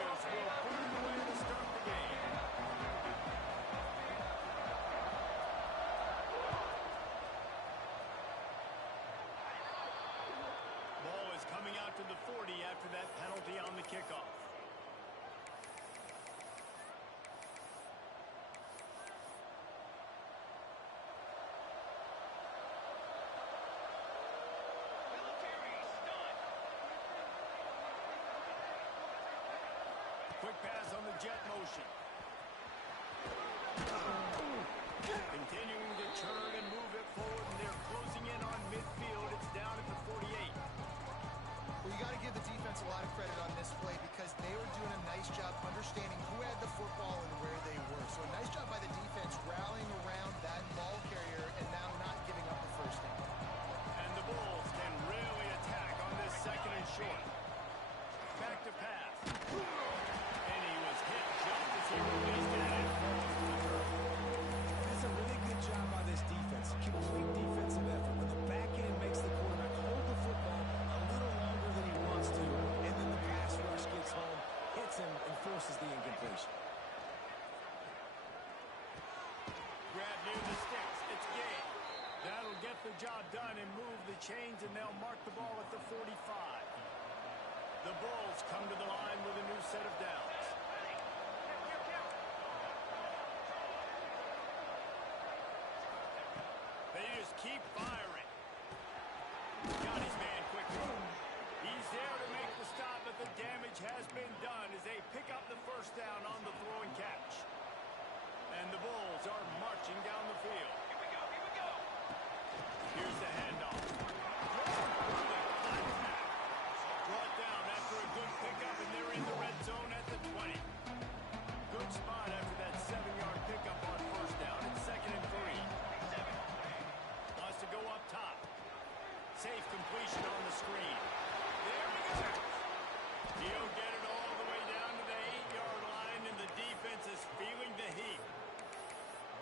players will put it away to start the game. Ball is coming out to the 40 after that penalty on the kickoff. Quick pass on the jet motion. Continuing to turn and move it forward, and they're closing in on midfield. It's down at the 48. Well, you got to give the defense a lot of credit on this play because they were doing a nice job understanding who had the football and where they were. So a nice job by the defense rallying around that ball carrier and now not giving up the first down. And the Bulls can really attack on this second and short. Back to pass. And he was hit just as he released it, and it falls to the turf. That's a really good job by this defense. Complete defensive effort. When the back end makes the quarterback hold the football a little longer than he wants to, and then the pass rush gets home, hits him, and forces the incompletion. Grab near the sticks. It's game. That'll get the job done and move the chains, and they'll mark the ball at the 45. The Bulls come to the line with a new set of downs. They just keep firing. Got his man quickly. He's there to make the stop, but the damage has been done as they pick up the first down on the throw and catch. And the Bulls are marching down the field. Here we go, here we go. Here's the handoff. Brought down after a good pickup, and they're in the red zone at the 20. Good spot after that 7-yard pickup on first down. It's 2nd and 3. Wants to go up top. Safe completion on the screen. There he goes. He'll get it all the way down to the 8-yard line, and the defense is feeling the heat.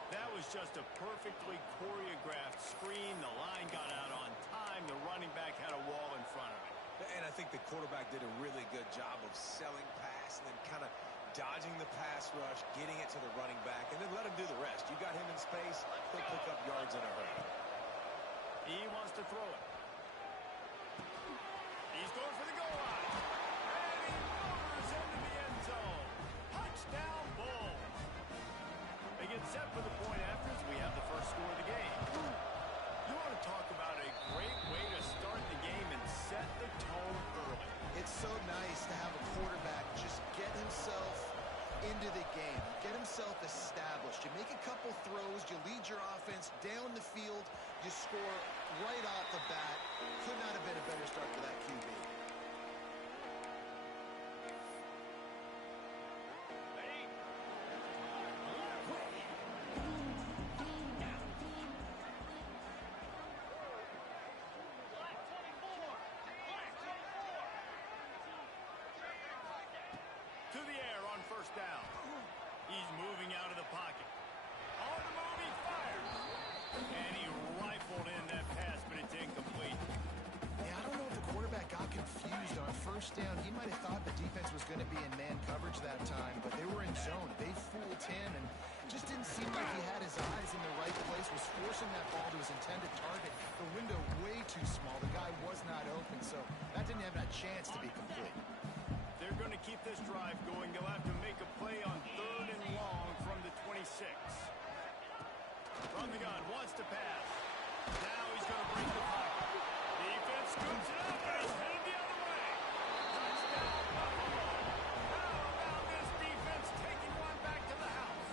That was just a perfectly choreographed screen. The line got out on time. The running back had a wall in front of it. And I think the quarterback did a really good job of selling pass and then kind of dodging the pass rush, getting it to the running back, and then let him do the rest. You got him in space, he'll pick up yards in a hurry. He wants to throw it. He's going for the goal line. And he motors into the end zone. Touchdown, Bulls. They get set for the point after as we have the first score of the game. You want to talk about a great way to start the game and set the tone early. It's so nice to have a quarterback just get himself into the game, get himself established. You make a couple throws, you lead your offense down the field, you score right off the bat. Could not have been a better start for that QB. To the air on first down. He's moving out of the pocket. On the move, he fires. And he rifled in that pass, but it's incomplete. Yeah, I don't know if the quarterback got confused on first down. He might have thought the defense was going to be in man coverage that time, but they were in zone. They fooled him and just didn't seem like he had his eyes in the right place, was forcing that ball to his intended target. The window way too small. The guy was not open, so that didn't have that chance to be complete. They're going to keep this drive going. They'll have to make a play on 3rd and long from the 26. From the gun, wants to pass. Now he's going to break the pocket. Defense scoops it up, and he's headed the other way. Touchdown, Buffalo. How about this defense taking one back to the house?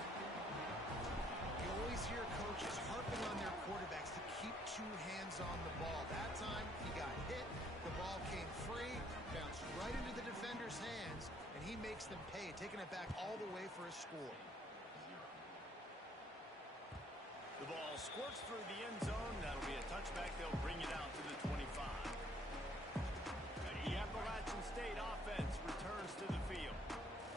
You always hear coaches harping on their quarterbacks to keep 2 hands on the ball. That time, he got hit. The ball came free, bounced right into the defender's hands, and he makes them pay, taking it back all the way for a score. The ball squirts through the end zone. That'll be a touchback. They'll bring it out to the 25. The Appalachian State offense returns to the field.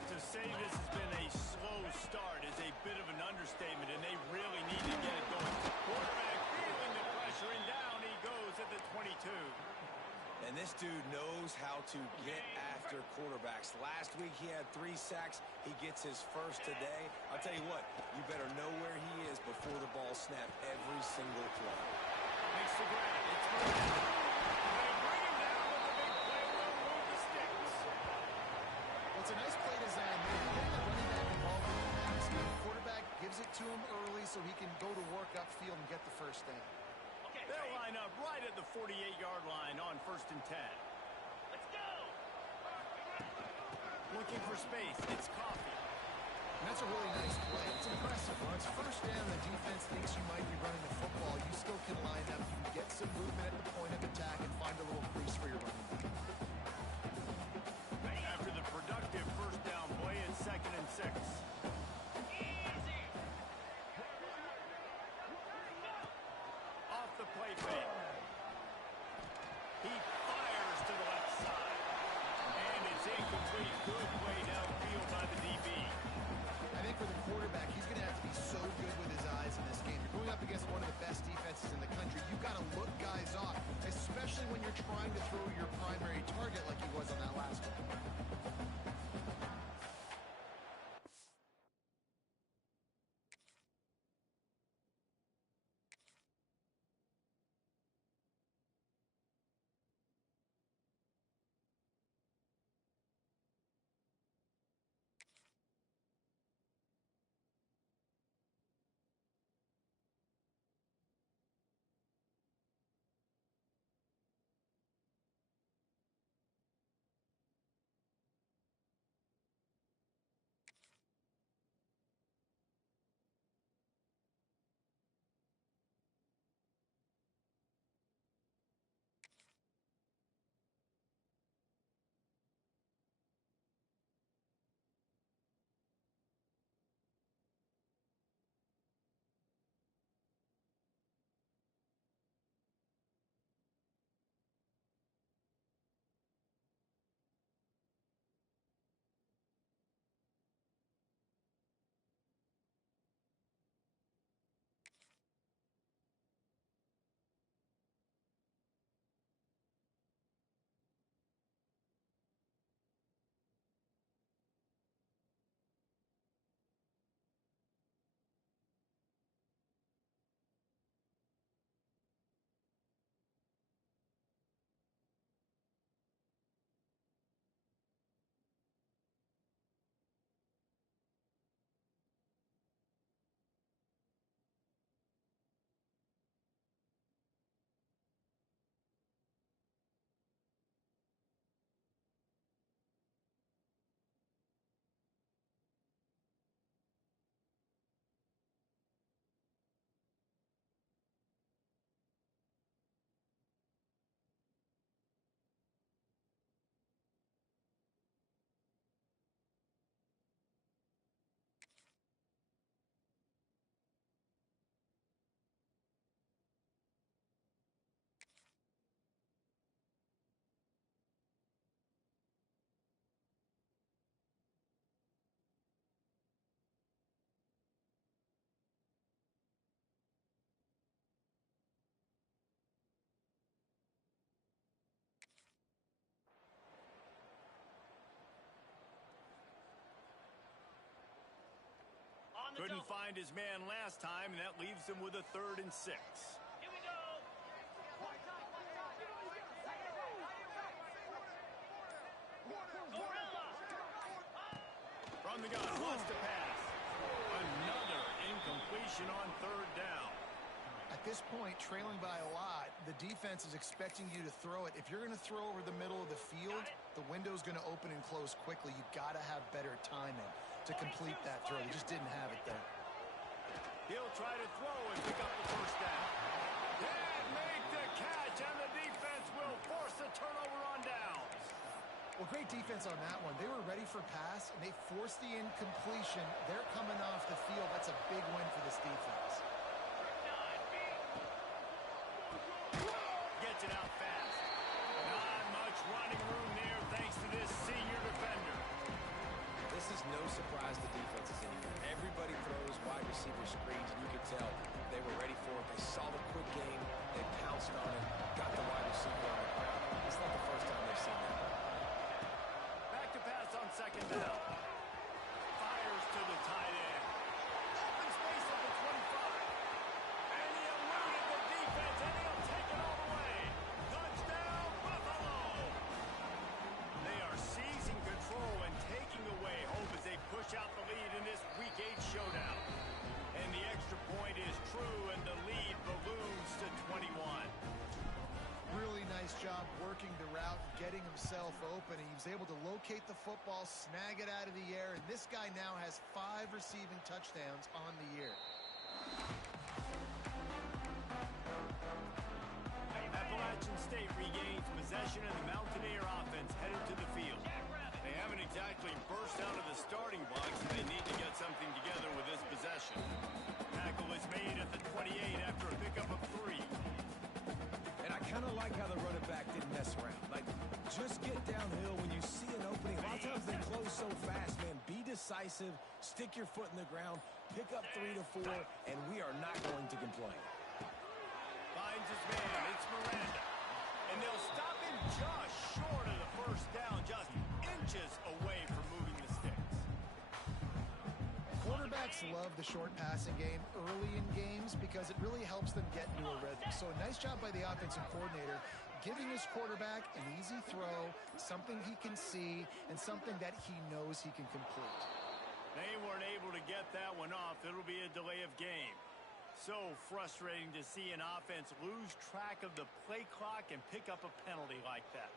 To say this has been a slow start is a bit of an understatement, and they really need to get it going. Quarterback feeling the pressure, and down he goes at the 22. And this dude knows how to get after quarterbacks. Last week he had 3 sacks. He gets his first today. I'll tell you what, you better know where he is before the ball snapped every single play. Makes the grab. It's thrown down. They bring him down with the big play. Will move the sticks. Well, it's a nice play design there. Getting the running back involved with the pass. The quarterback gives it to him early so he can go to work upfield and get the first down. They'll line up right at the 48-yard line on 1st and 10. Let's go! Looking for space. It's Coffee. And that's a really nice play. It's impressive. When it's first down, the defense thinks you might be running the football. You still can line up. You can get some movement at the point of attack and find a little crease for your running back. After the productive first down play, it's 2nd and 6. Off the play fake. He fires to the left side. And it's incomplete. Good play downfield by the DB. I think for the quarterback, he's going to have to be so good with his eyes in this game. You're going up against one of the best defenses in the country. You've got to look guys off, especially when you're trying to throw your primary target like he was on that last one. Couldn't find his man last time, and that leaves him with a 3rd and 6. Here we go. From the gun, wants to pass. Another incompletion on 3rd down. At this point, trailing by a lot, the defense is expecting you to throw it. If you're going to throw over the middle of the field, the window's going to open and close quickly. You've got to have better timing to complete that throw. They just didn't have it there. He'll try to throw and pick up the first down. Can't make the catch, and the defense will force the turnover on downs. Well, great defense on that one. They were ready for pass, and they forced the incompletion. They're coming off the field. That's a big win for this defense. Gets it out fast. Not much running room there thanks to this senior defender. This is no surprise the defense is in here. Everybody throws wide receiver screens, and you can tell they were ready for it. They saw the quick game. They pounced on it, got the wide receiver on the ground. It's like a working the route and getting himself open. And he was able to locate the football, snag it out of the air, and this guy now has 5 receiving touchdowns on the year. Appalachian State regains possession of the Mountaineer offense headed to the field. They haven't exactly burst out of the starting blocks, and they need to get something together with this possession. Tackle is made at the 28 after a pickup of 3. And I kind of like how the running back didn't mess around. Like, just get downhill when you see an opening. A lot of times they close so fast, man. Be decisive, stick your foot in the ground, pick up 3 to 4, and we are not going to complain. Finds his man. It's Miranda. And they'll stop him just short of the first down, just inches away from moving the sticks. Quarterbacks love the short passing game early in games because it really helps them get into a rhythm. So a nice job by the offensive coordinator giving his quarterback an easy throw, something he can see, and something that he knows he can complete. They weren't able to get that one off. It'll be a delay of game. So frustrating to see an offense lose track of the play clock and pick up a penalty like that.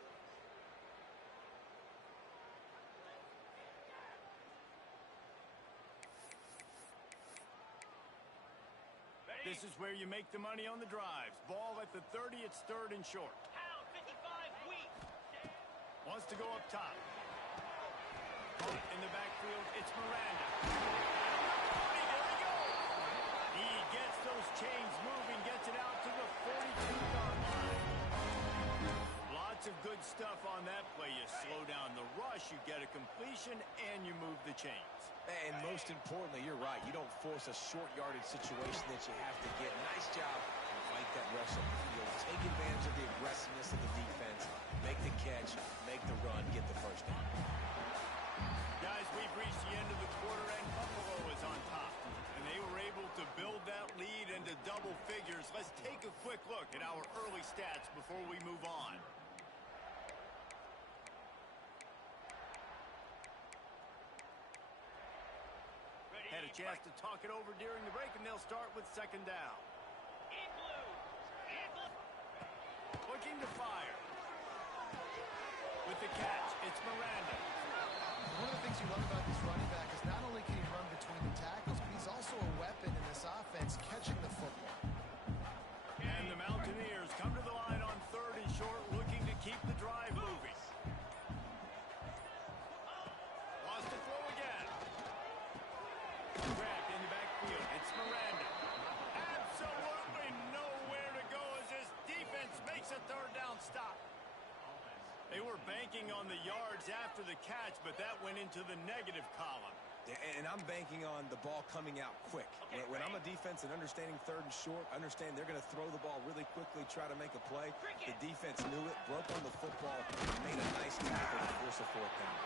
This is where you make the money on the drives. Ball at the 30, it's 3rd and short. Wants to go up top. Caught in the backfield, it's Miranda. There we go. He gets those chains moving, gets it out to the 42-yard line. Lots of good stuff on that play. You slow down the rush, you get a completion, and you move the chains. And most importantly, you're right. You don't force a short yardage situation that you have to get. Nice job to fight that rush up the field. Take advantage of the aggressiveness of the defense. Make the catch, make the run, get the first down. Guys, we've reached the end of the quarter, and Buffalo is on top. And they were able to build that lead into double figures. Let's take a quick look at our early stats before we move on. Had a chance to talk it over during the break, and they'll start with 2nd down. Looking to fire. With the catch, it's Miranda. One of the things you love about this running back is not only can he run between the tackles, but he's also a weapon in this offense catching the football. And the Mountaineers come to the line on 3rd and short, looking to keep the drive moving. Wants to throw again. Grabbed in the backfield. It's Miranda. Absolutely nowhere to go as this defense makes a 3rd down stop. They were banking on the yards after the catch, but that went into the negative column. And I'm banking on the ball coming out quick. When I'm a defense and understanding 3rd and short, understand they're going to throw the ball really quickly, try to make a play. The defense knew it, broke on the football, and made a nice tackle to force a 4th down.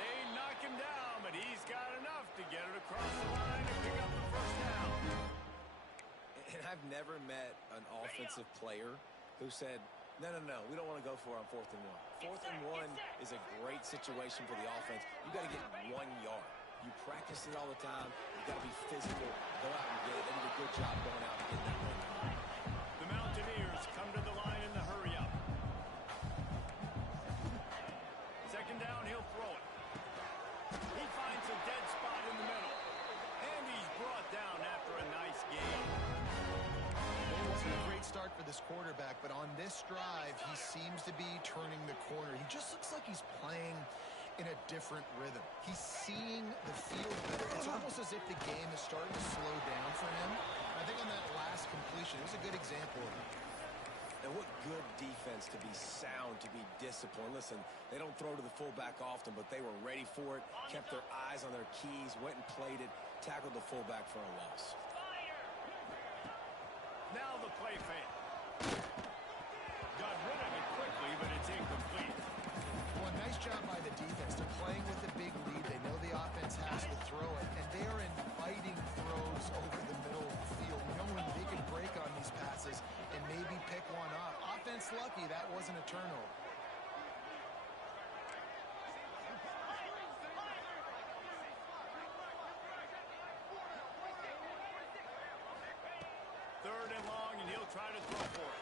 They knock him down, but he's got enough to get it across the line and pick up the 1st down. And I've never met an offensive player who said, no, we don't want to go for it on 4th and 1. 4th and 1 is a great situation for the offense. You got to get 1 yard. You practice it all the time. You got to be physical. Go out and get it. They did a good job going out and getting that 1 yard. The Mountaineers come to the line in the hurry up. 2nd down, he'll throw it. He finds a dead spot in the middle. And he's brought down after a nice game. It wasn't a great start for this quarterback, but on this drive, he seems to be turning the corner. He just looks like he's playing in a different rhythm. He's seeing the field better. It's almost as if the game is starting to slow down for him. I think on that last completion, it was a good example of it. And what good defense to be sound, to be disciplined. Listen, they don't throw to the fullback often, but they were ready for it, kept their eyes on their keys, went and played it, tackled the fullback for a loss. Now the play fake. Got rid of it quickly, but it's incomplete. Well, nice job by the defense. They're playing with a big lead. They know the offense has to throw it, and they are inviting throws over the middle of the field, knowing they can break on these passes and maybe pick one off. Offense lucky that wasn't a turnover. Third and long, and he'll try to throw for it.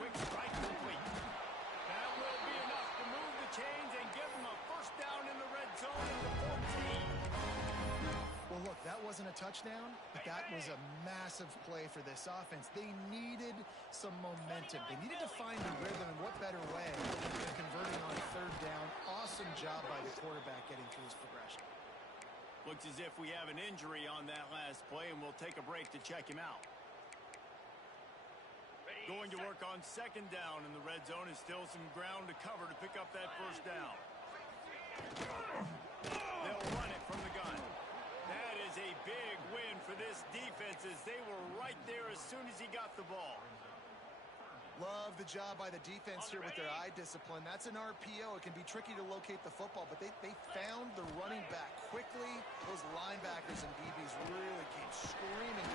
Quick strike complete. the chains and give them a first down in the red zone at the 14. Well, look, that wasn't a touchdown, but that was a massive play for this offense. They needed some momentum. They needed to find the rhythm, and what better way than converting on third down. Awesome job by the quarterback getting through his progression. Looks as if we have an injury on that last play, and we'll take a break to check him out. Going to work on second down in the red zone, is still some ground to cover to pick up that first down. They'll run it from the gun. That is a big win for this defense as they were right there as soon as he got the ball. Love the job by the defense here with their eye discipline. That's an RPO. It can be tricky to locate the football, but they found the running back quickly. Those linebackers and DBs really came screaming.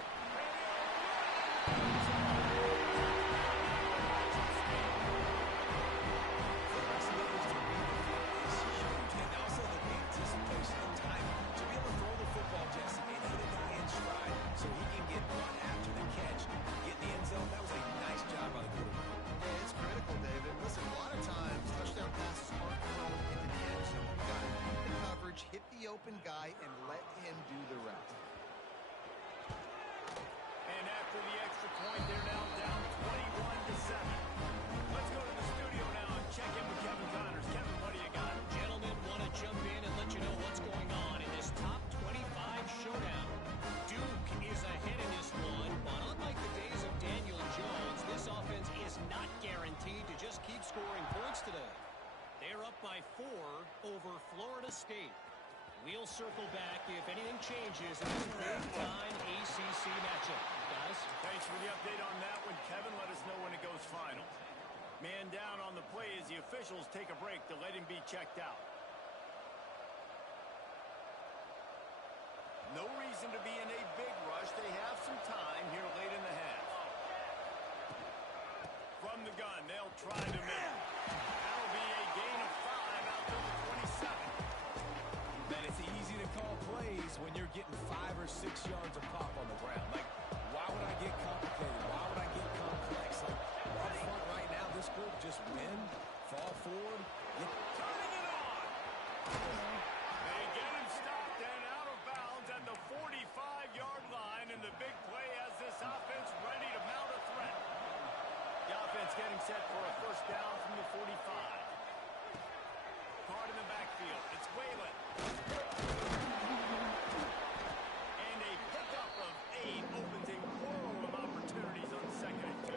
Hit the open guy and let him do the rest. And after the extra point, they're now down 21-7. Let's go to the studio now and check in with Kevin Connors. Kevin, what do you got? Gentlemen, want to jump in and let you know what's going on in this top 25 showdown. Duke is ahead in this one, but unlike the days of Daniel Jones, this offense is not guaranteed to just keep scoring points today. They're up by 4 over Florida State. We'll circle back if anything changes in this big-time ACC matchup. Guys? Thanks for the update on that one, Kevin. Let us know when it goes final. Man down on the play as the officials take a break to let him be checked out. No reason to be in a big rush. They have some time here late in the half. From the gun, they'll try to make. That'll be a gain of 5 out to the 27. Man, it's easy to call plays when you're getting 5 or 6 yards of pop on the ground. Like, why would I get complicated? Why would I get complex? Like, up front right now, this group just win, fall forward. Turning it on. They get him stopped and out of bounds at the 45-yard line, and the big play has this offense ready to mount a threat. The offense getting set for a first down from the 45. Card in the backfield. It's Whalen. And a pickup of 8 opens a world of opportunities on 2nd and 2.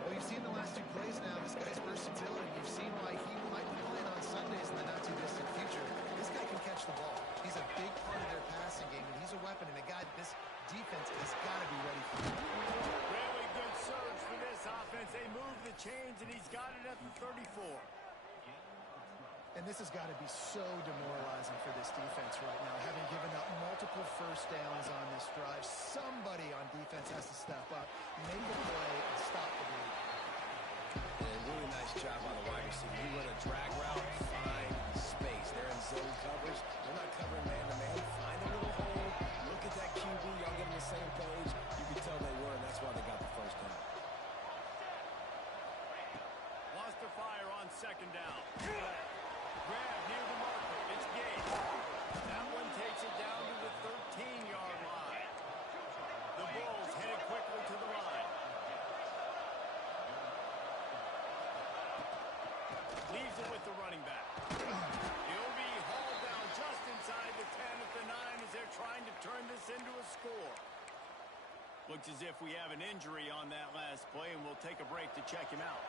Well, you've seen the last 2 plays now. This guy's versatility. You've seen why he might be playing on Sundays in the not-too-distant future. This guy can catch the ball. He's a big part of their passing game, and he's a weapon, and a guy this defense has got to be ready for him. Really good surge for this offense. They move the chains, and he's got it at the 34. And this has got to be so demoralizing for this defense right now, having given up multiple first downs on this drive. Somebody on defense has to step up, make a play, and stop the bleed. And really nice job on the wide receiver. You run a drag route, find space. They're in zone coverage. They're not covering man-to-man. Find a little hole. Look at that QB. Y'all get on the same page. You can tell they were, and that's why they got the first down. Lost to fire on 2nd down. Grab near the marker. It's Gage. That one takes it down to the 13-yard line. The Bulls headed quickly to the line. Leaves it with the running back. He'll be hauled down just inside the 10 at the 9 as they're trying to turn this into a score. Looks as if we have an injury on that last play, and we'll take a break to check him out.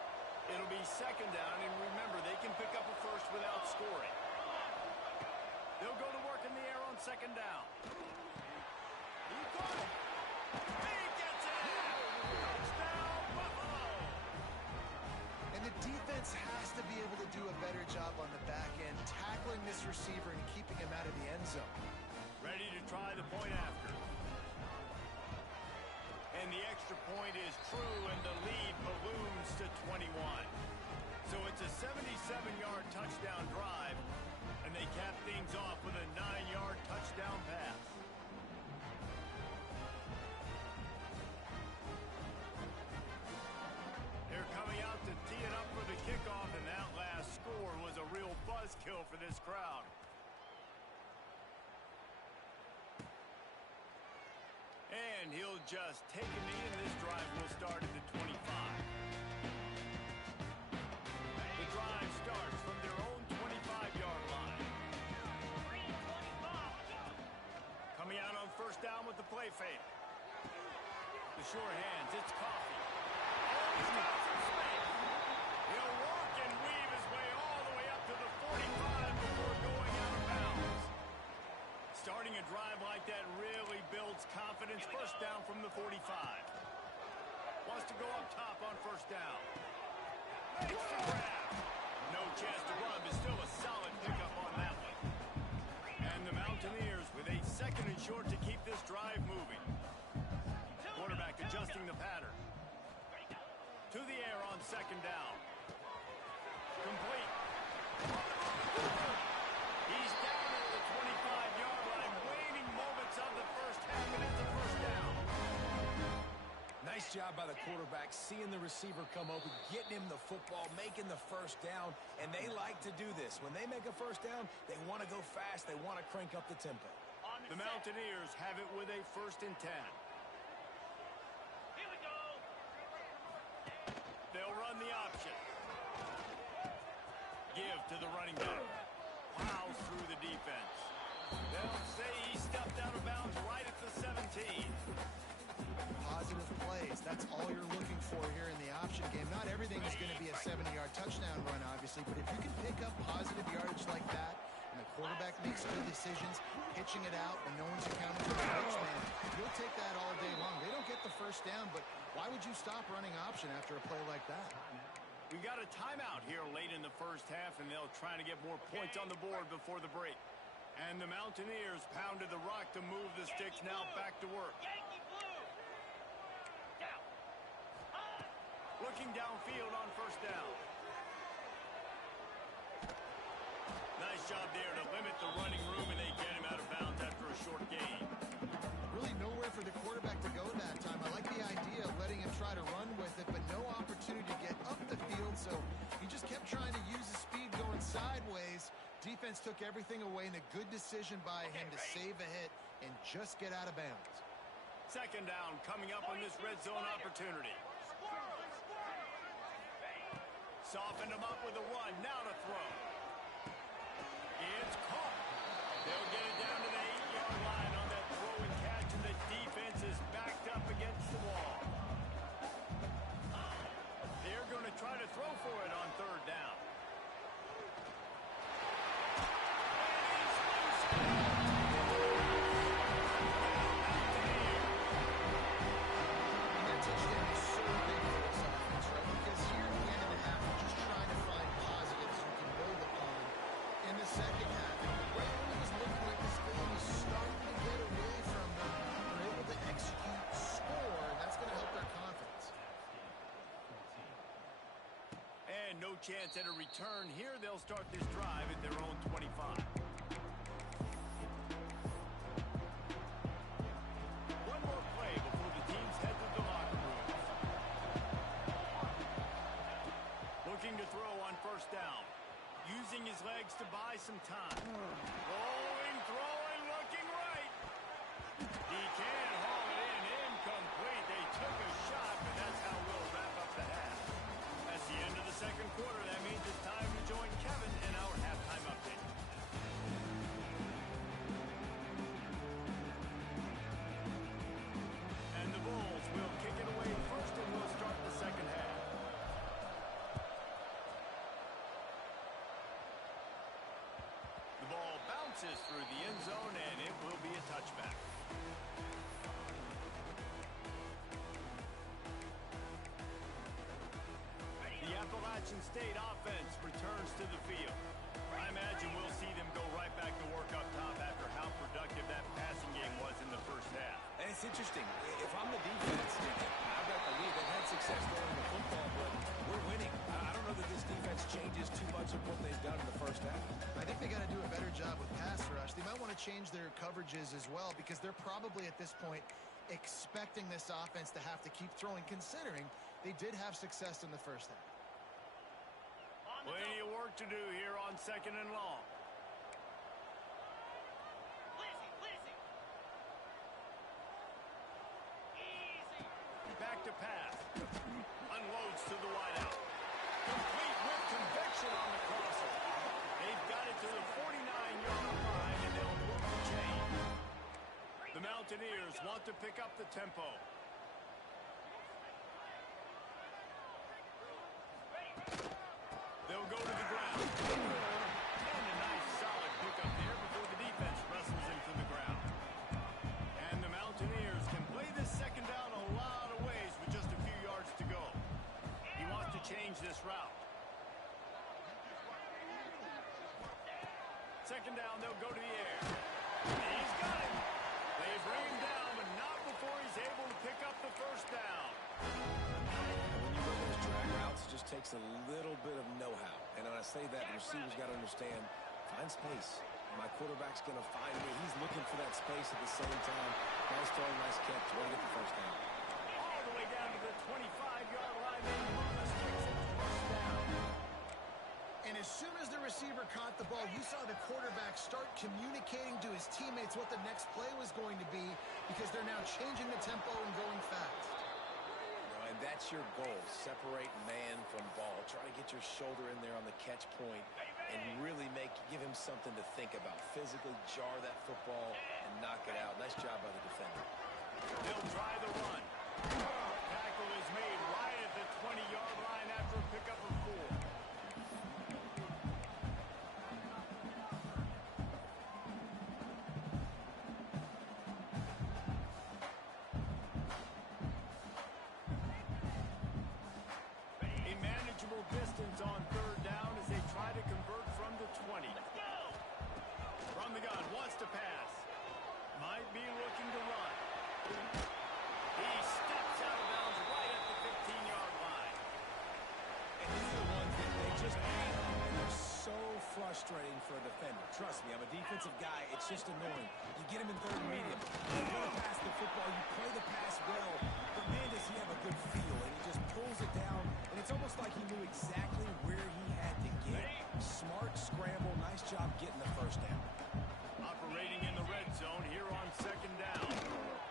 It'll be 2nd down, and remember, they can pick up a first without scoring. They'll go to work in the air on 2nd down. He got it. He gets it. Touchdown, Buffalo. And the defense has to be able to do a better job on the back end, tackling this receiver and keeping him out of the end zone. Ready to try the point after. And the extra point is true, and the lead balloons to 21. So it's a 77-yard touchdown drive, and they cap things off with a 9-yard touchdown pass. They're coming out to tee it up for the kickoff, and that last score of this crowd. And he'll just take a knee, and this drive will start at the 25. The drive starts from their own 25-yard line. Coming out on first down with the play fake. The sure hands, it's Coffee. Oh, he's got some space. He'll walk and weave his way all the way up to the 45 before going out of bounds. Starting a drive like that really builds confidence. First down from the 45. Wants to go up top on first down. Makes the grab. No chance to run, but still a solid pickup on that one. And the Mountaineers with a second and short to keep this drive moving. Quarterback adjusting the pattern. To the air on second down. Complete. He's down at the 25-yard line, waning moments of the first half, and it's a first down. Nice job by the quarterback, seeing the receiver come open, getting him the football, making the first down, and they like to do this. When they make a first down, they want to go fast. They want to crank up the tempo. The Mountaineers have it with a 1st and 10. Here we go. They'll run the option. Give to the running back. Plows through the defense. They'll say he stepped out of bounds right at the 17. Positive plays. That's all you're looking for here in the option game. Not everything is going to be a 70-yard touchdown run, obviously, but if you can pick up positive yardage like that, and the quarterback makes good decisions, pitching it out when no one's accounting for the coach, man, you'll take that all day long. They don't get the first down, but why would you stop running option after a play like that? We got a timeout here late in the first half, and they'll try to get more points on the board before the break. And the Mountaineers pounded the rock to move the sticks, now back to work. Yankee blue. Down. Looking downfield on first down. Nice job there to limit the running room, and they get him out of bounds after a short gain. Really nowhere for the quarterback to go that time. I like the idea of letting him try to run with it, but no opportunity to get up the field, so he just kept trying to use his speed going sideways. Defense took everything away, and a good decision by him to save a hit and just get out of bounds. Second down coming up on this red zone opportunity. Softened him up with a run, now to throw. It's caught. They'll get it down to the 8-yard line on that throw and catch, and the defense is backed up against the wall. They're going to try to throw for it on third down. And that touchdown is so big for this offense, right? Because here at the end of the half, we're just trying to find positives you can build upon in the second half. Right when it was looking like this game was starting to get away from them, they're able to execute, score, and that's going to help their confidence. And no chance at a return here. They'll start this drive at their own 25. One more play before the teams head to the locker room. Looking to throw on first down. Using his legs to buy some time. Rolling, throwing, looking right. He can haul it in. Incomplete. They took a shot, but that's how we'll wrap up the half. That's the end of the second quarter. That means it's time to join Kevin in our halftime update. And the Bulls will kick it away first, and we'll start the second half. The ball bounces through the end zone, and it will be a touchback. The Appalachian State offense returns to the field. I imagine we'll see them go right back to work up top after how productive that passing game was in the first half. And it's interesting. If I'm the defense, I've got the lead. They've had success throwing the football, but we're winning. I don't know that this defense changes too much of what they've done in the first half. I think they got to do a better job with pass rush. They might want to change their coverages as well, because they're probably at this point expecting this offense to have to keep throwing, considering they did have success in the first half. Plenty of work to do here on second and long. action on the crosser. They've got it to the 49-yard line, and they'll move the chain. The Mountaineers want to pick up the tempo. They'll go to the ground. And a nice solid pickup there before the defense wrestles him to the ground. And the Mountaineers can play this second down a lot of ways with just a few yards to go. He wants to change this route. Second down, they'll go to the air. And he's got him. They bring him down, but not before he's able to pick up the first down. When you run those drag routes, it just takes a little bit of know-how. And when I say that, the receiver's got to understand, find space. My quarterback's going to find me. He's looking for that space at the same time. Nice throw, nice catch. Way to get the first down. All the way down to the 25-yard line. They move the sticks and first down. And as soon as the receiver caught the ball, you saw the quarterback start communicating to his teammates what the next play was going to be because they're now changing the tempo and going fast. And that's your goal. Separate man from ball. Try to get your shoulder in there on the catch point and really give him something to think about. Physically jar that football and knock it out. Nice job by the defender. They'll try the run. Tackle is made right at the 20-yard line after a pickup of 4. Distance on third down as they try to convert from the 20. From the gun, wants to pass. Might be looking to run. He steps out of bounds right at the 15-yard line. And these are the ones that they just add up, and they're so frustrating for a defender. Trust me, I'm a defensive guy. It's just annoying. You get him in third and medium. You play the pass the football. You play the pass well. But, man, does he have a good feel. And he just pulls it down. And it's almost like he knew exactly where he had to get. Smart scramble. Nice job getting the first down. Operating in the red zone here on second down.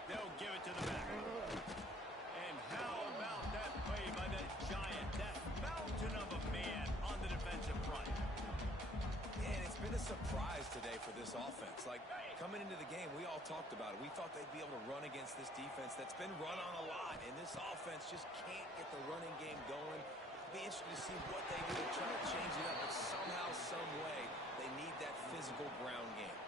They'll give it to the back. And how about that play by that giant, that mountain of a man on the defensive front? And it's been a surprise today for this offense. Like, coming into the game, we all talked about it. We thought they'd be able to run against this defense that's been run on a lot. And this offense just can't get the running game going. Be interested to see what they do to try to change it up. But somehow, some way, they need that physical ground game.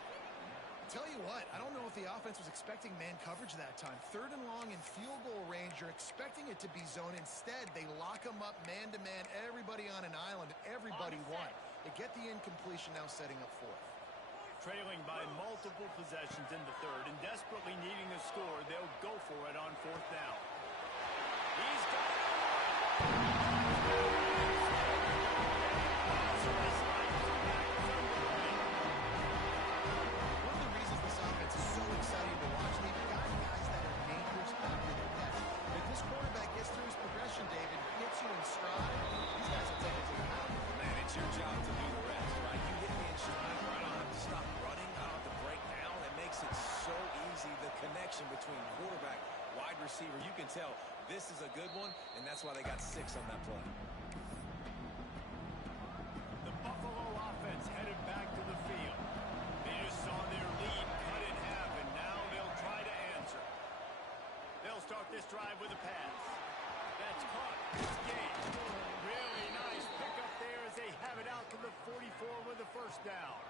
Tell you what, I don't know if the offense was expecting man coverage that time. Third and long in field goal range, you're expecting it to be zone. Instead, they lock them up man-to-man, everybody on an island, everybody won. They get the incompletion, now setting up fourth. Trailing by multiple possessions in the third and desperately needing a score, they'll go for it on fourth down. He's got it. One of the reasons this offense is so exciting to watch, they've got guys that are dangerous after the catch. If this quarterback gets through his progression, David, hits you in stride, these guys will take it to the house. Man, it's your job to do the rest, right? You hit me in stride, right? I don't have to stop running. I don't have to break down. It makes it so easy, the connection between quarterback, wide receiver. You can tell this is a good one, and that's why they got 6 on that play. The Buffalo offense headed back to the field. They just saw their lead cut in half, and now they'll try to answer. They'll start this drive with a pass. That's caught. It's gained. Really nice pickup there as they have it out to the 44 with a first down.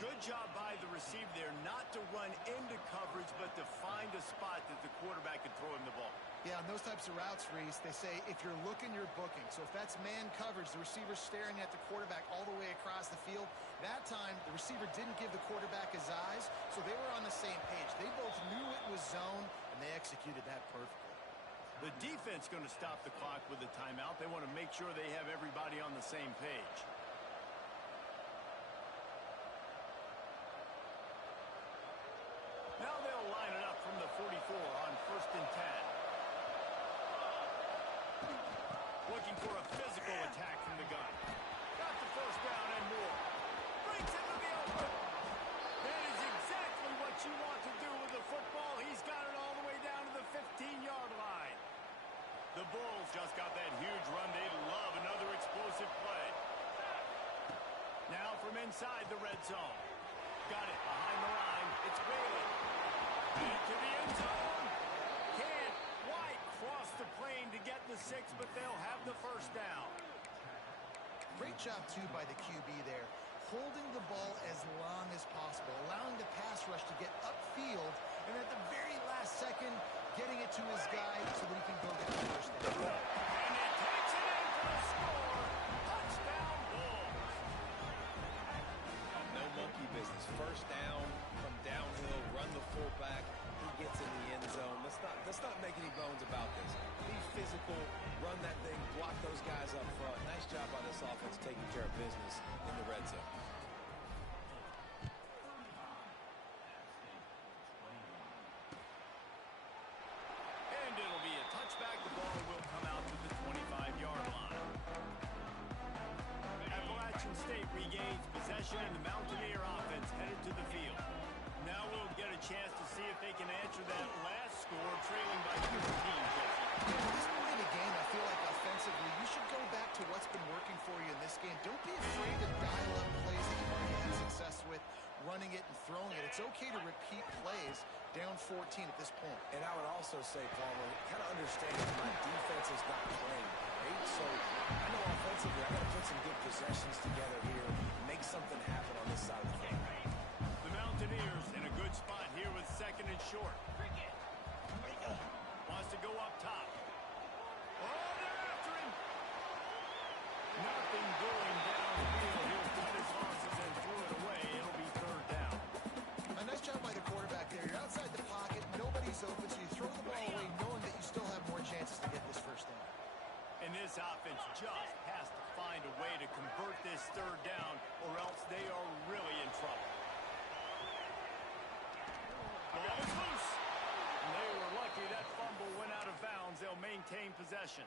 Good job by the receiver there not to run into coverage, but to find a spot that the quarterback can throw him the ball. Yeah, on those types of routes, Reese, they say if you're looking, you're booking. So if that's man coverage, the receiver's staring at the quarterback all the way across the field. That time, the receiver didn't give the quarterback his eyes, so they were on the same page. They both knew it was zone, and they executed that perfectly. The defense going to stop the clock with a timeout. They want to make sure they have everybody on the same page. Now they'll line it up from the 44 on 1st and 10. Looking for a physical attack from the gun. Got the first down and more. Breaks into the open. That is exactly what you want to do with the football. He's got it all the way down to the 15-yard line. The Bulls just got that huge run. They love another explosive play. inside the red zone. Got it behind the line. It's Bailey. Into the end zone. Can't quite cross the plane to get the 6, but they'll have the first down. Great job, too, by the QB there. Holding the ball as long as possible, allowing the pass rush to get upfield, and at the very last second, getting it to his guy so that he can go get the first down. And he takes it in for the score. Touchdown, Bulls. No monkey business. First down from downhill, run the fullback. He gets in the end zone. Let's not make any bones about this. Be physical, run that thing, block those guys up front. Nice job by this offense taking care of business in the red zone. And it'll be a touchback. The ball will come out to the 25-yard line. Appalachian State regains possession, and the Mountaineer offense headed to the field. Now we'll get a chance to see if they can answer that last score, trailing by 15, Jesse. At this point in the game, I feel like offensively, you should go back to what's been working for you in this game. Don't be afraid to dial up plays that you've already had success with, running it and throwing it. It's okay to repeat plays down 14 at this point. And I would also say, Palmer, kind of understand that my defense is not playing great. So I know offensively, I got to put some good possessions together here, make something happen on this side of the game. The Mountaineers in a good spot here with second and short. Wants to go up top. Oh, they're after him. Nothing going downfield. He'll cut his losses and threw it away. It'll be third down. A nice job by the quarterback there. You're outside the pocket. Nobody's open, so you throw the ball away knowing that you still have more chances to get this first down. And this offense just has to find a way to convert this third down, or else they are really in trouble. Ball is loose. And they were lucky that fumble went out of bounds. They'll maintain possession.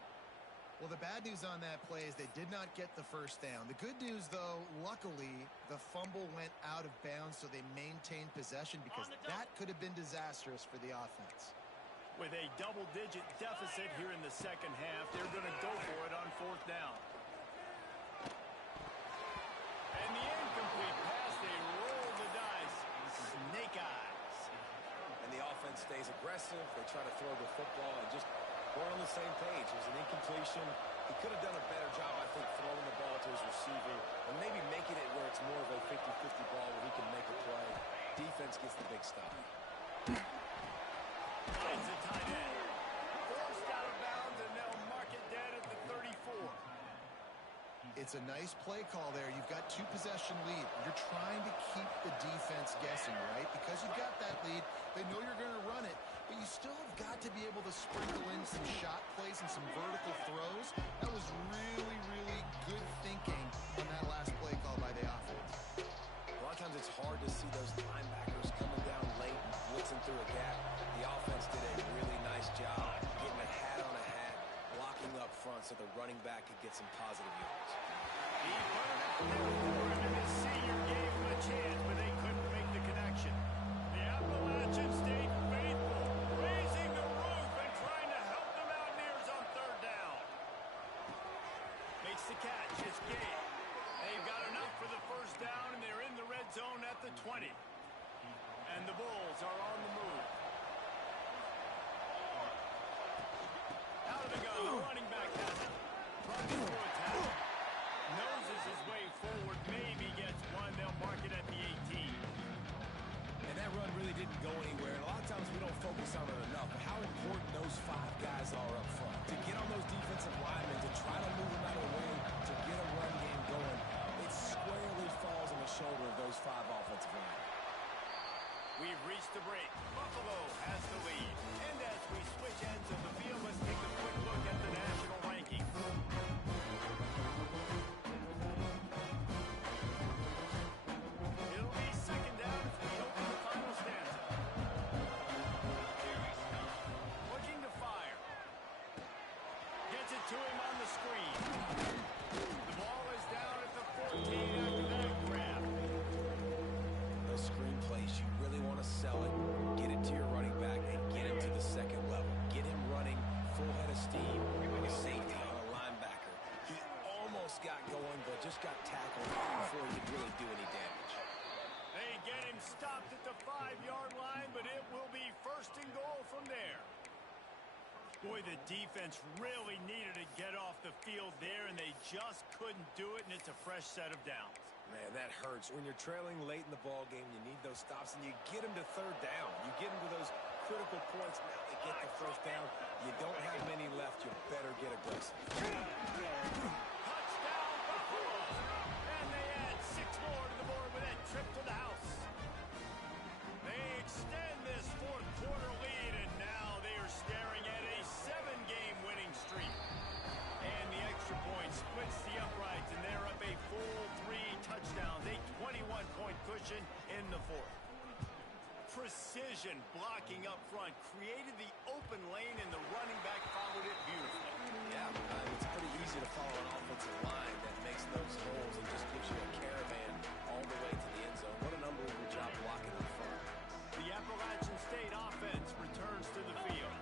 Well, the bad news on that play is they did not get the first down. The good news, though, luckily, the fumble went out of bounds, so they maintained possession because that could have been disastrous for the offense. With a double-digit deficit here in the second half, they're going to go for it on fourth down. And the incomplete pass, they roll the dice. Snake eyes. And the offense stays aggressive. They try to throw the football and just we're on the same page. It was an incompletion. He could have done a better job, I think, throwing the ball to his receiver and maybe making it where it's more of a 50-50 ball where he can make a play. Defense gets the big stop. Finds the tight end. Forced out of bounds, and they'll mark it dead at the 34. It's a nice play call there. You've got two-possession lead. You're trying to keep the defense guessing, right? Because you've got that lead, they know you're going to run it, but you still have got to be able to sprinkle in some shot plays and some vertical throws. That was really, really good thinking on that last play call by the offense. A lot of times it's hard to see those linebackers coming down late and blitzing through a gap. The offense did a really nice job getting a hat on a hat, blocking up front so the running back could get some positive yards. He put it out there for him, and his senior gave him a chance, but they couldn't make the connection. The Appalachian State faithful, raising the roof and trying to help the Mountaineers on third down. Makes the catch. It's Gay. They've got enough for the first down, and they're in the red zone at the 20. And the Bulls are on the move. Out of the gun, the running back has it. Runs through attack. Noses his way forward, maybe gets one. They'll mark it at the 18. And that run really didn't go anywhere. And a lot of times we don't focus on it enough. But how important those five guys are up front. To get on those defensive linemen, to try to move them out of the way, to get a run game going, it squarely falls on the shoulder of those five offensive linemen. We've reached the break. Buffalo has the lead. And as we switch ends of the field, let's take a quick look at the national rankings. It'll be second down as we open the final stanza. Looking to fire. Gets it to him on the screen. The ball is down at the 14 after that grab. Those screen plays, you really want to sell it, get it to your running back, and get him to the second level. Get him running full head of steam on a safety, on a linebacker. Boy, the defense really needed to get off the field there, and they just couldn't do it, and it's a fresh set of downs. Man, that hurts. When you're trailing late in the ball game, you need those stops, and you get them to third down. You get them to those critical points. Now they get the first down. You don't have many left. You better get aggressive. Touchdown, Buffalo! And they add 6 more to the board with that trip to the house. They extend this fourth quarter lead, and now they are staring at a 7-game winning streak. And the extra point splits the uprights, and they're up a full 3 touchdowns, a 21-point cushion in the fourth. Precision blocking up front created the open lane, and the running back followed it beautifully. Yeah, it's pretty easy to follow an offensive line that makes those holes and just gives you a caravan all the way to the end zone. What an unbelievable job blocking up front. The Appalachian State offense returns to the field.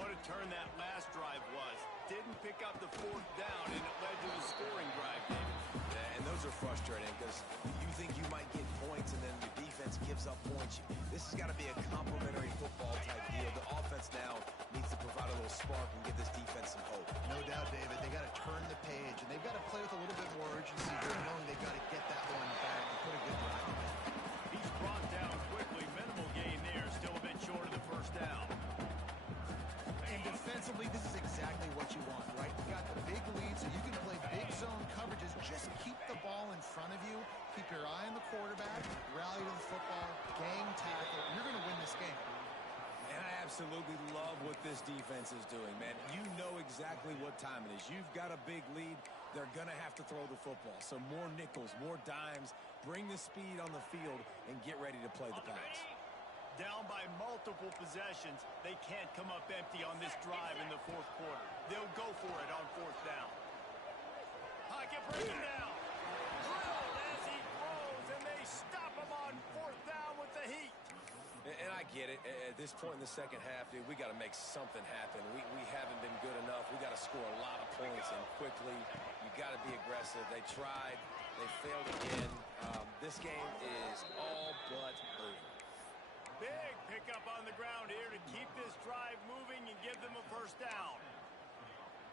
What a turn that last drive was. Didn't pick up the fourth down, and it led to the scoring drive, David. Yeah, and those are frustrating because you think you might get points, and then your defense gives up points. This has got to be a complementary football type deal. The offense now needs to provide a little spark and give this defense some hope. No doubt, David. They got to turn the page, and they've got to play with a little bit more urgency here, knowing they've got to get that one back and put a good drive in it. He's brought down quickly. Minimal gain there. Still a bit short of the first down. And defensively, this is exactly what you want, right? You got the big lead, so you can play big zone coverages. Just keep the ball in front of you. Keep your eye on the quarterback. Rally to the football. Gang tackle. You're going to win this game. And I absolutely love what this defense is doing, man. You know exactly what time it is. You've got a big lead. They're going to have to throw the football. So more nickels, more dimes. Bring the speed on the field and get ready to play the pass. Down by multiple possessions, they can't come up empty on this drive in the fourth quarter. They'll go for it on fourth down. Pocket breaking down. Drilled as he throws, and they stop him on fourth down with the heat. And I get it. At this point in the second half, dude, we got to make something happen. We haven't been good enough. We got to score a lot of points and quickly. You got to be aggressive. They tried. They failed again. This game is all but over. Big pickup on the ground here to keep this drive moving and give them a first down.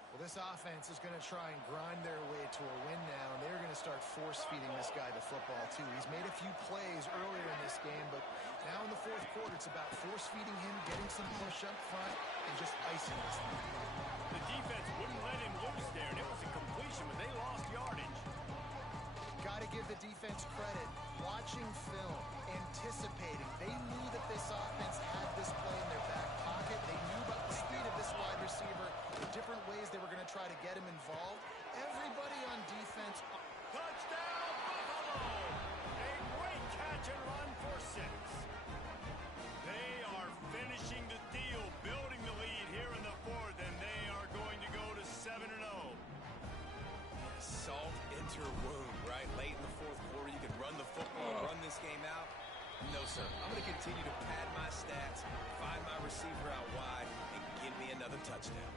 Well, this offense is going to try and grind their way to a win now, and they're going to start force-feeding this guy the football, too. He's made a few plays earlier in this game, but now in the fourth quarter, it's about force-feeding him, getting some push up front, and just icing this thing. The defense wouldn't let him loose there, and it was a completion, but they lost yardage. Got to give the defense credit. Watching film, anticipating. They knew that this offense had this play in their back pocket. They knew about the speed of this wide receiver, the different ways they were going to try to get him involved. Everybody on defense. Touchdown, Buffalo! A great catch and run for 6. They are finishing the deal, building the lead here in the fourth, and they are going to go to 7-0. Salt into her wound, right? Late in the fourth quarter, you can run the football, run this game out. No, sir. I'm going to continue to pad my stats, find my receiver out wide, and give me another touchdown.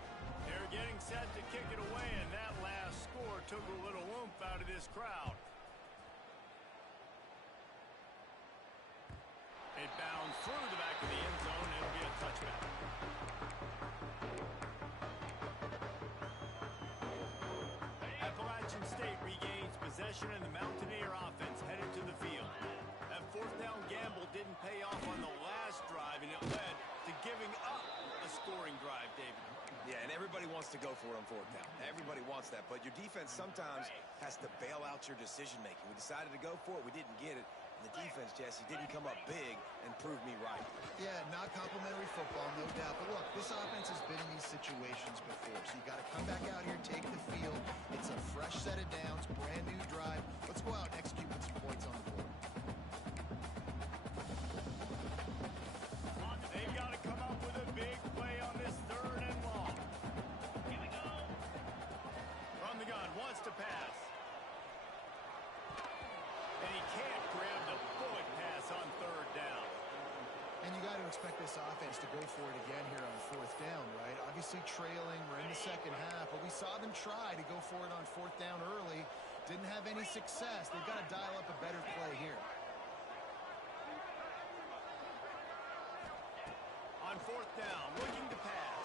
They're getting set to kick it away, and that last score took a little oomph out of this crowd. It bounds through the back of the end zone, and it'll be a touchback. Appalachian State regains possession, and the Mountaineer offense headed to the field. That fourth down gamble didn't pay off on the last drive, and it led to giving up a scoring drive, David. Yeah, and everybody wants to go for it on fourth down. Everybody wants that, but your defense sometimes has to bail out your decision-making. We decided to go for it. We didn't get it. And the defense, Jesse, didn't come up big and prove me right. Yeah, not complimentary football, no doubt. But look, this offense has been in these situations before, so you got to come back out here, take the field. It's a fresh set of downs, brand new drive. Let's go out and execute with some points on the board. They've got to come up with a big play on this 3rd and long. Here we go. From the gun, wants to pass. And he can't grab the bullet pass on 3rd down. And you got to expect this offense to go for it again here on fourth down, right? Obviously trailing, we're in the second half, but we saw them try to go for it on fourth down early. Didn't have any success. They've got to dial up a better play here. On fourth down, looking to pass.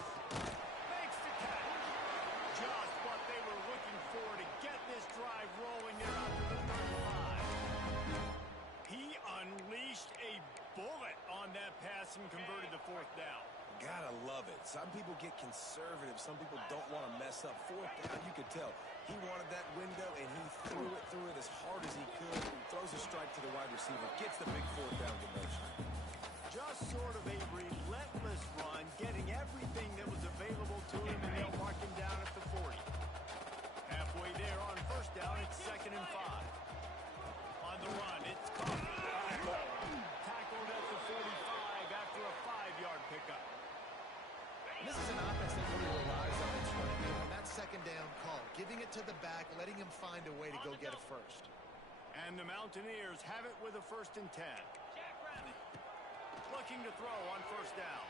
just what they were looking for to get this drive rolling there out to the 35. He unleashed a bullet on that pass and converted the fourth down. Gotta love it. Some people get conservative. Some people don't want to mess up. Fourth down, you could tell. He wanted that window, and he threw it as hard as he could. Throws a strike to the wide receiver. Gets the big fourth down conversion. Just sort of a relentless run, getting everything that was available to him, and they'll mark him down at the 40. Halfway there on first down, it's 2nd and 5. On the run, it's tackled at the 45 after a 5-yard pickup. This is an offense that really relies on its running game on that second down call, giving it to the back, letting him find a way to go get a first. And the Mountaineers have it with a 1st and 10. Looking to throw on first down.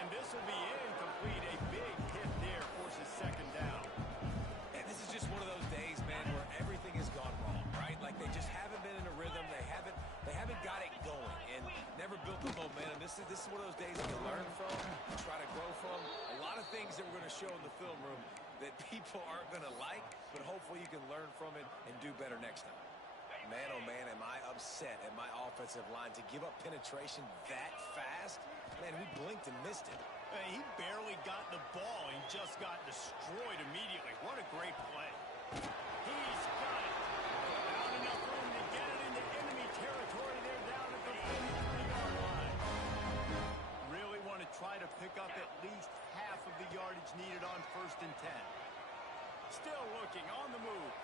And this will be incomplete. A big hit there forces 2nd down. And this is just one of those days, man, where everything has gone wrong, right? Like they just haven't been in a rhythm. They haven't got it going and never built the momentum. This is one of those days you can learn from, try to grow from. A lot of things that we're going to show in the film room that people aren't going to like, but hopefully you can learn from it and do better next time. Man, oh man, am I upset at my offensive line to give up penetration that fast? Man, we blinked and missed it. He barely got the ball and just got destroyed immediately. What a great play. He's got it. Found enough room to get it into enemy territory there down at the 43-yard line. Really want to try to pick up at least half of the yardage needed on 1st and 10. Still looking on the move.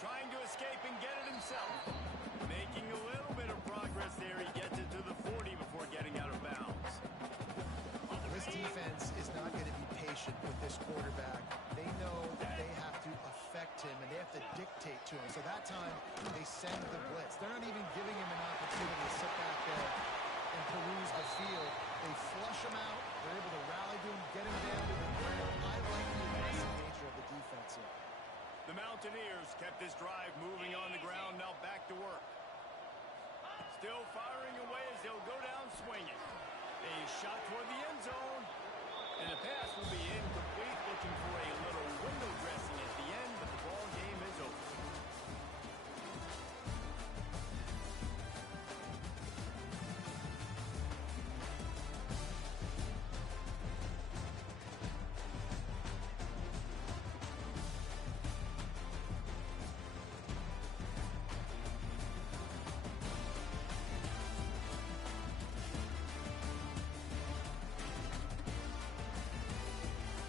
Trying to escape and get it himself. Making a little bit of progress there. He gets it to the 40 before getting out of bounds. This defense is not going to be patient with this quarterback. They know that they have to affect him, and they have to dictate to him. So that time, they send the blitz. They're not even giving him an opportunity to sit back there and peruse the field. They flush him out. They're able to rally to him, get him down to the ground. I like the aggressive nature of the defense here. The Mountaineers kept this drive moving on the ground, now back to work. Still firing away as they'll go down swinging. A shot toward the end zone. And the pass will be incomplete, looking for a little window dressing at the end